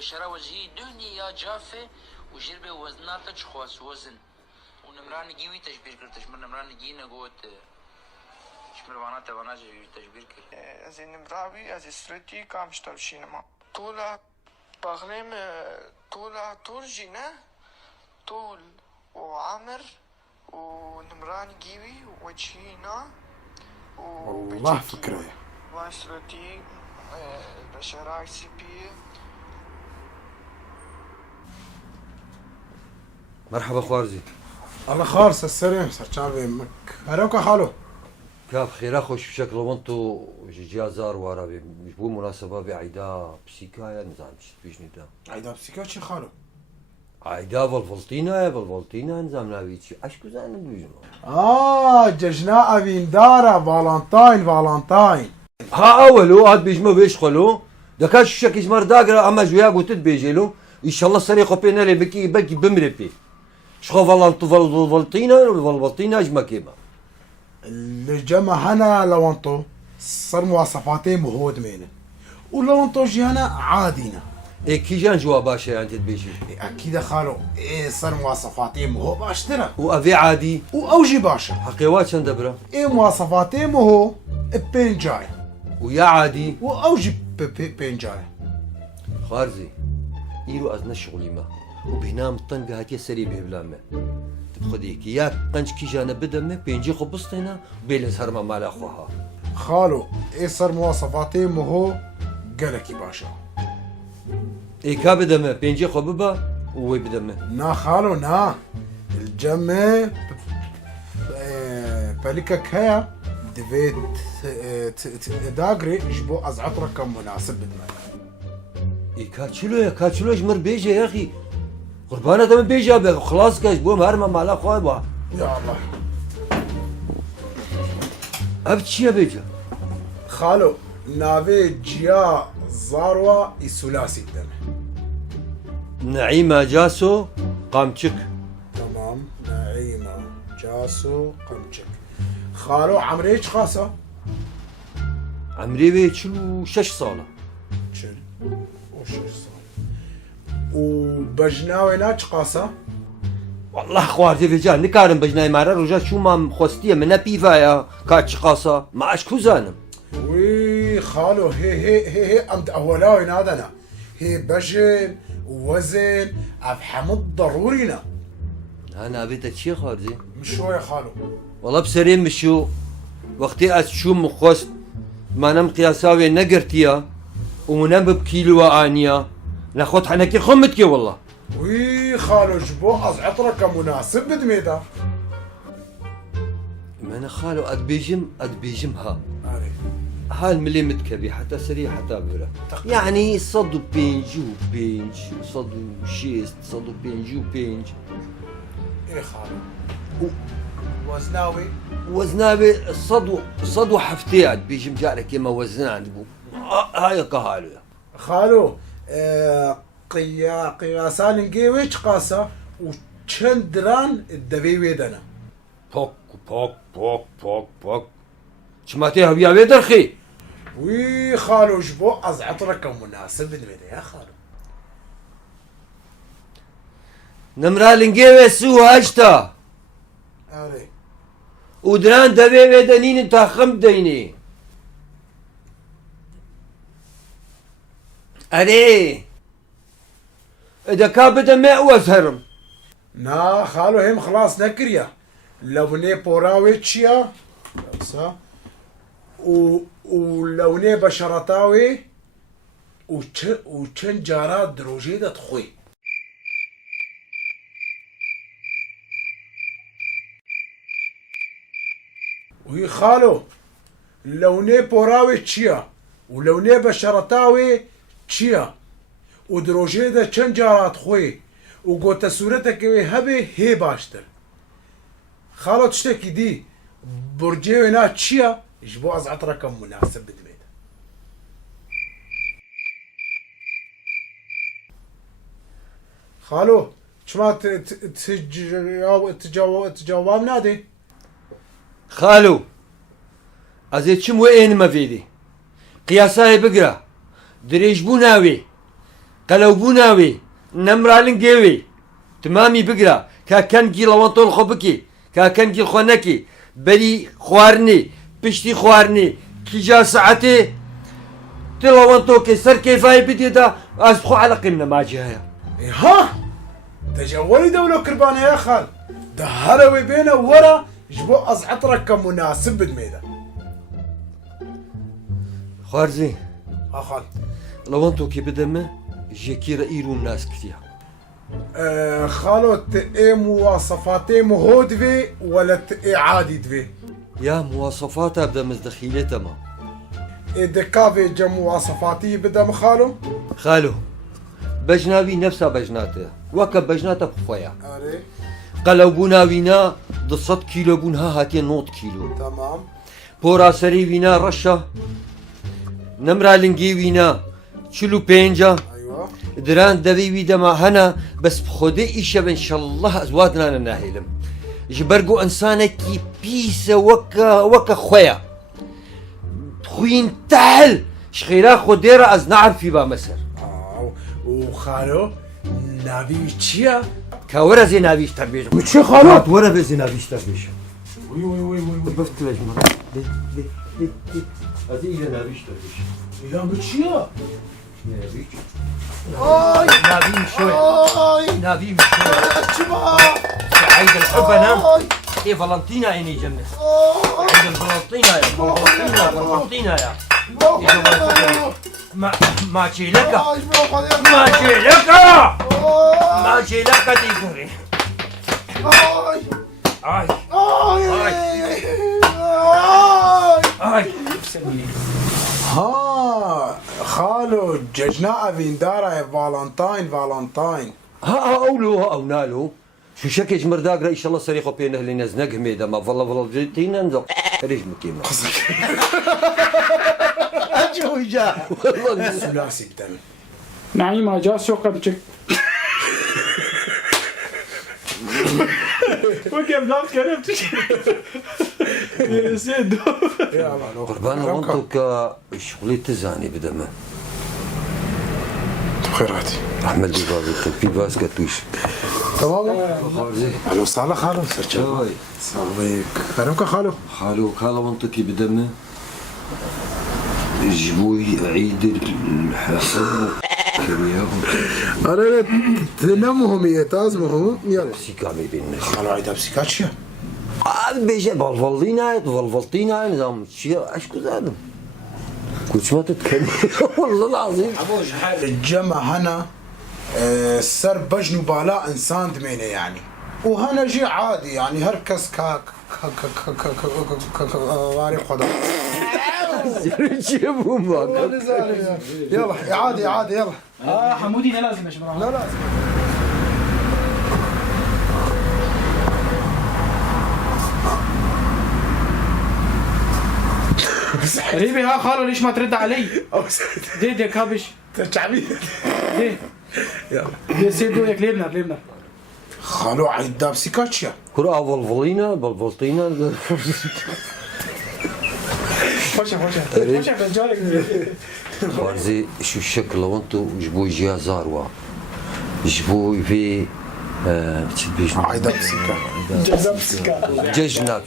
بشرة وجهي دنيا جافة وجربة وزناتش خواس وزن ونمران جيوي تشبير كرتش من نمران جينا قوت شمر واناتا واناجي تشبير كر از نمراوي از سرتي كامشتر شينما طولا بغلم طولا تورجينا طول وعمر ونمران جيوي وجهينا والله فكرة واسرتي بشراي سي بي. مرحبا خوارزي. الله خالص السلام سرچال بيمك هروكا خالو كاف خير خوش بشكل وانتو جازار وارابي مش بو مناسبة بعيدا بسيكايا نزعم بيش ندا عيدا بسيكا چي خالو عيدا فالفولتينا نزعم نابيتشي اشكو زان بيجنو ججنا افيندارا فالنتاين ها اولو هاد بيجمو بيشخلو دكاش شكيش مرداقرا اما جويا قوتت بيجيلو ان شاء الله سريقو بينا لي بكي بمربي شخو فالفولتينا اجما كيما اللي جمع هنا لوانتو صار مواصفاتي مهود مينه ولوانتو جي هنا عادينا كي جان جوا باشا انت تبيجي اكيد خالو صار مواصفاتي مهو باشترا وافي عادي واوجي باشا حقيوات شن دبرا مواصفاتي مهو بين جاي ويا عادي واوجي بين جاي خارزي يرو ازنا شغلي ما وبينام طنقة هاتي سري به بلا ما تبخديك يا قنج كي جانا بدمه بينجي خبصتنا بيلز هرما مال اخوها خالو صار مواصفاتي مهو قالك باشا كا بدمه بينجي خببه وي بدمه نا خالو نا الجمع بالك كيا دفيت داغري جبو ازعط رقم مناسب بدمه كاتشلو اجمر بيجي يا اخي قربانه تم بيجي خلاص كاش بوم هرما مال اخوها يا الله ابتشي يا بيجا خالو نافي جيا زاروا الثلاثي الدم نعيمة جاسو قامتشك تمام نعيمة جاسو قمشك خالو عمري ايش خاصة؟ عمري بيتشلو 6 صالة شل وش صار وبجناوي ناتش قاصة والله خوارتي فيجان نكارم بجناي مارا رجا شو ما خوستيه من بيفايا كاتش قاصة ما اشكو زانم وي خالو هي امد اولاوي نادنا هي بجن ووزن افحمد ضرورينا انا بيت شي خارجي مش شوية خالو والله بسرين مشو وقتي اشو مخوست ما نم قياساوي نقرتيا ومنام بكيلو انيا ناخذ حنكي خمتكي والله وي خالو جبو ازعطرك مناسب بدميدا ما انا خالو ادبيجم ها علي هالملي متكبي حتى سريع حتى برا يعني صدو بينج صدو شيست صدو بينج ايه خالو وزناوي صدو حفتيات بيجم جارك كيما وزنان بو هاي قهالو خالو قياسان نقيويش قاسة وشندران الدبيوي دنا بوك شماتيها بيا بيدرخي وي خالو جبو ازعطرك مناسب بالمدى يا خالو نمرا لنقيوي سو هاشتا اري ودران دبيوي دنين انتا خم ديني اري اذا كابدا ما وزهرم نا خالو هم خلاص نكريا لو ني بوراوي تشيا ولو ني بشرتاوي وچەند جارات درۆژێ دەتخۆی وی خالۆ لەونێ پۆراوێ چییە و لەونێ بە شەڕەتاوێ چییە و درۆژێدە چەند جارات خۆی و گۆتە سوورەتەکەوێ هەبێ هێ باشتر خاڵە شتێکی دی برجێوێ نا چییە ژ بۆ ئەزعەتڕەکەم مناسب بدمێت خالۆ چما تجاواب نادێ خالو ئەزێ چم وە ئێنمە فێدێ قیاسایە بگرە درێژ بوو ناوێ قەلەو بوو ناوێ نەمرالن گێوێ تمامی بگرە کاکەنگی لەوەن تۆڵ خۆ بکێ کاکەنگی خۆ نەکێ بەری خواردنێ پشتی خواردنێ کیجا سەعەتێ تڵەوەن تۆکێ سەر کەیفای بدێدا ئاس بخۆ عەلەقیم نەماجی هەیە ها تەجەوەری دەولە کربانەیە خال دە هەرەوەی بێنە وەرە ژ بۆ ئەزعەتڕەکە مناسب بدمێدە خوارزێ ها خال لەوەن تۆکێ بدەمە ژێکیرە ئیر و ناس کردیا خالۆ ئێ مواصفاتێ مهۆ دوێ وەلە ئێ عادی دوێ یا مواسەفاتە بدەمەز دەخیلێتەمە ئێ دەکاوێ جە مواصفاتی بدەم خالۆ خالو بەژناوی نەفسا بەژناتە وەکە بەژناتە بخۆیە ئەرێ قەلەو بوو ناوینا 200 کیلۆ بوون ها هاتیە 90 کیلۆ تەمام پۆراسەری وینا ڕەشە نەمرالنگی وینا 45 ئەیوە دران دەوی وی دەما هەنا بەس خۆدە ئیشە بنشەڵڵە ئەزواتنانە ناهێلم ji ber got insanekî pîs e weke xwe ye xwîn tehil ji xêra Xwedê re ez neerfî ba me ser و خالۆ ناوی چییە؟ ka were zê navî ji te bêjim چی خالۆ؟ were vê zê navî ji te bêjim وی وی وی وی ez île navî ji te bêjim یا چییە؟ navî min şo ye navî min şo ye چما؟ عيد الحب انا ايه فالنتينا عيني جنة عيد الفالنتينا يا فالنتينا يا ما لك ما لك ما لك تيجري اي اي ها خالو ججنا افيندارا فالنتاين ها اولو او نالو شو شكش مرداق ان شاء الله سريخو بين اهل الناس نقمي ما والله جيتينا نزق ريش مكيمه اجو جا والله ثلاثي بدم نعيمة جاز شو قبتك وكيف لا كرمتك زين قربان وانتك شغلي تزاني بدمه بخيراتي احمد بابي في باسكتوش تمام خالي الو صالح خالو سرچو صالح كرمك خالو خالو كالا منطقي بدمه جبوي عيد الحسن كرياهم انا تنمهم يتازمهم يلا سيكامي بيننا خالو عيدا بسيكاتشيا هذا بيجي فالفلطينا نظام شيء اشكو زادم كنت ما تتكلم والله العظيم الجمع هنا سر بجنو بالا انسان دمينه يعني وهنا جي عادي يعني هركس غاري خدا جيبوا معك يلا عادي يلا حمودي لا لازم يا شباب لا لازم قريبي ها خالو ليش ما ترد علي دي كابش ترجعبي دي يلا سيب دويك ليبنا خالو عيدا بسيكاتشيا كرة فالفلطينا فوشة بنجالك خارزي شو الشكل لو انتو جبوا جيا زاروا جبوا في عيدا بسيكا ججناك